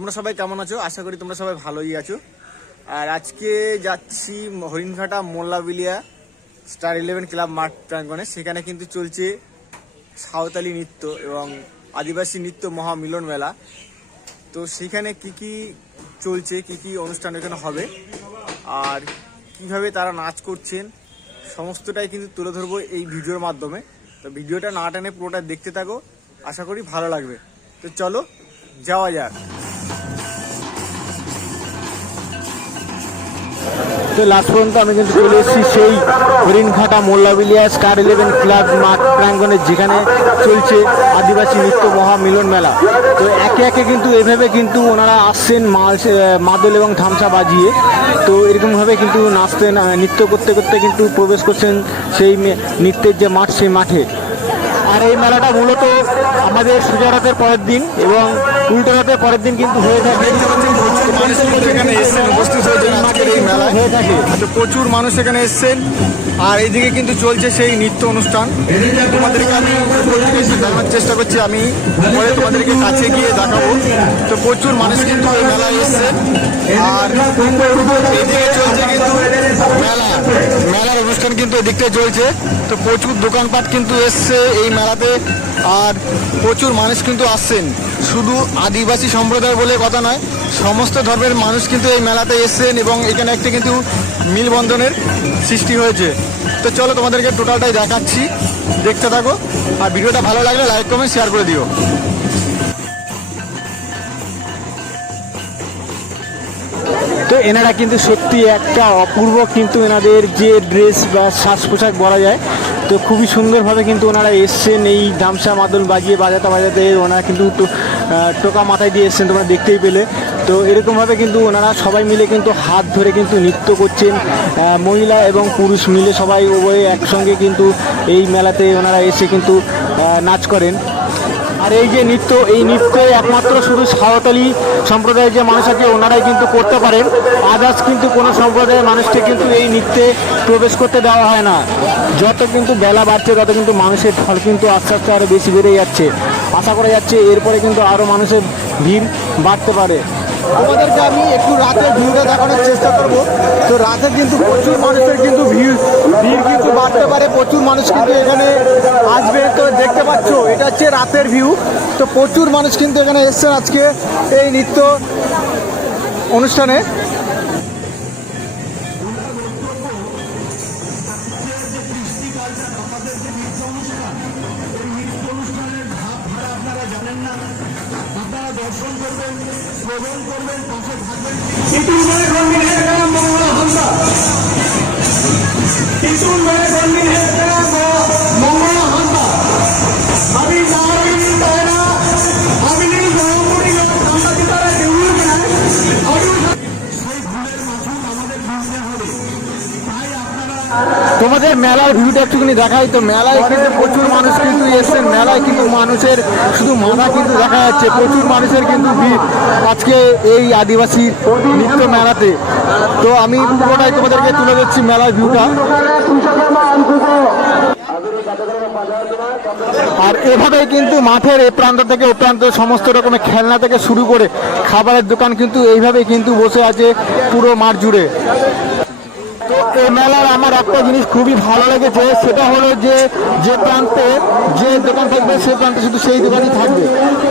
তোমরা সবাই কেমন আছো? আশা করি তোমরা সবাই ভালোই আছো। আর আজকে যাচ্ছি হরিণঘাটা মোল্লাবিলিয়া স্টার 11 ক্লাব মাঠ প্রাঙ্গণে। সেখানে কিন্তু চলছে সাঁওতালি নৃত্য এবং আদিবাসী নৃত্য মহামিলন মেলা। তো সেখানে কি কি চলছে, কি কি অনুষ্ঠান এখানে হবে আর কিভাবে তারা নাচ করছেন সমস্তটাই কিন্তু তুলে ধরবো এই ভিডিওর মাধ্যমে। তো ভিডিওটা না টেনে পুরোটা দেখতে থাকো, আশা করি ভালো লাগবে। তো চলো যাওয়া যাক। তো লাস্ট পর্যন্ত আমি কিন্তু চলে এসেছি সেই হরিণঘাটা মোল্লাবিলিয়া স্টার 11 ক্লাব মাঠ প্রাঙ্গণে, যেখানে চলছে আদিবাসী নৃত্য মহামিলন মেলা। তো একে একে কিন্তু এভাবে কিন্তু ওনারা আসছেন মাদল এবং ধামসা বাজিয়ে। তো এরকমভাবে কিন্তু নাচতেন, নৃত্য করতে করতে কিন্তু প্রবেশ করছেন সেই নৃত্যের যে মাঠ, সেই মাঠে। আর এই মেলাটা মূলত আমাদের সোজা রাতের পরের দিন এবং উল্টো রাতের পরের দিন কিন্তু হয়ে থাকে। প্রচুর মানুষ এখানে এসছেন আর এইদিকে কিন্তু চলছে সেই নৃত্য অনুষ্ঠান। তোমাদেরকে আমি দেখানোর চেষ্টা করছি, আমি পরে তোমাদেরকে কাছে গিয়ে দেখাবো। তো প্রচুর মানুষ কিন্তু এই মেলায় এসছেন আর এইদিকে চলছে কিন্তু মেলার অনুষ্ঠান কিন্তু এদিকটাই চলছে। তো প্রচুর দোকানপাট কিন্তু এসছে এই মেলাতে আর প্রচুর মানুষ কিন্তু আসছেন। শুধু আদিবাসী সম্প্রদায় বলে কথা নয়, সমস্ত ধর্মের মানুষ কিন্তু এই মেলাতে এসছেন এবং এখানে একটা কিন্তু মিলবন্ধনের সৃষ্টি হয়েছে। তো চলো তোমাদেরকে টোটালটাই দেখাচ্ছি, দেখতে থাকো। আর ভিডিওটা ভালো লাগলে লাইক কমেন্ট শেয়ার করে দিও। তো এনারা কিন্তু সত্যি একটা অপূর্ব, কিন্তু এনাদের যে ড্রেস বা সাজ পোশাক বলা যায়, তো খুবই সুন্দরভাবে কিন্তু ওনারা এসছেন এই ধামসা মাদল বাজাতে বাজাতে। ওনারা কিন্তু টোকা মাথায় দিয়ে এসছেন, তোমরা দেখতেই পেলে। তো এরকমভাবে কিন্তু ওনারা সবাই মিলে কিন্তু হাত ধরে কিন্তু নৃত্য করছেন, মহিলা এবং পুরুষ মিলে সবাই উভয়ে একসঙ্গে কিন্তু এই মেলাতে ওনারা এসে কিন্তু নাচ করেন। আর এই যে নৃত্য, এই নৃত্য একমাত্র শুধু সাঁওতালি সম্প্রদায়ের যে মানুষ আছে ওনারাই কিন্তু করতে পারেন। আদার্স কিন্তু কোনো সম্প্রদায়ের মানুষকে কিন্তু এই নৃত্যে প্রবেশ করতে দেওয়া হয় না। যত কিন্তু বেলা বাড়ছে তত কিন্তু মানুষের ঢল কিন্তু আস্তে আস্তে আরও বেশি বেড়ে যাচ্ছে। আশা করা যাচ্ছে এরপরে কিন্তু আরও মানুষের ভিড় বাড়তে পারে। আমাদেরকে আমি একটু রাতের ভিউটা দেখানোর চেষ্টা করব। তো রাতে কিন্তু প্রচুর মানুষের কিন্তু ভিড় কিন্তু বাড়তে পারে, প্রচুর মানুষ কিন্তু এখানে আসবে। তো দেখতে পাচ্ছ এটা হচ্ছে রাতের ভিউ। তো প্রচুর মানুষ কিন্তু এখানে এসছেন আজকে এই নৃত্য অনুষ্ঠানে। দর্শন করবেন, শ্রবণ করবেন, পাশে থাকবেন। তোমাদের মেলার ভিউটা একটুখানি দেখাই। তো মেলায় কিন্তু প্রচুর মানুষ কিন্তু এসছেন। মেলায় কিন্তু মানুষের শুধু মাথা কিন্তু দেখা যাচ্ছে, প্রচুর মানুষের কিন্তু ভিড় আজকে এই আদিবাসী নৃত্য মেলাতে। তো আমি পুরোটাই তোমাদেরকে তুলে দিচ্ছি মেলার ভিউটা। আর এভাবেই কিন্তু মাঠের এ প্রান্ত থেকে ও প্রান্ত সমস্ত রকমের খেলনা থেকে শুরু করে খাবারের দোকান কিন্তু এইভাবেই কিন্তু বসে আছে পুরো মাঠ জুড়ে। তো এই মেলার আমার একটা জিনিস খুবই ভালো লেগেছে, সেটা হলো যে প্রান্তে যে দোকান থাকবে সেই প্রান্তে শুধু সেই দোকানই থাকবে।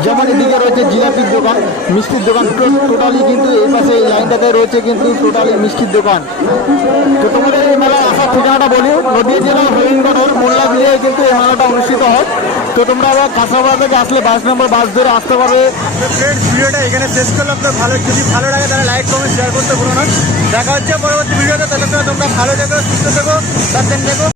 যেমন এদিকে রয়েছে জিলাপির দোকান, মিষ্টির দোকান, টোটালি কিন্তু এই পাশে এই লাইনটাতে রয়েছে কিন্তু টোটালি মিষ্টির দোকান। তো তোমাদের এই মেলায় আসার ঠিকানাটা বলি, নদীয়া জেলার হরিণঘাটার মোল্লাবিলিয়ায় কিন্তু এই মেলাটা অনুষ্ঠিত হয়। তো তোমরা আবার কাঁচাপাড়া থেকে আসলে 22 নম্বর বাস ধরে আসতে পারবে। ভিডিওটা এখানে শেষ করলাম। তো যদি ভালো লাগে তাহলে লাইক কমেন্ট শেয়ার করতে ভুলো না। দেখা হচ্ছে পরবর্তী ভিডিওতে। তাহলে তোমরা ভালো থেকো, সুস্থ থেকো, সাবধান থেকো।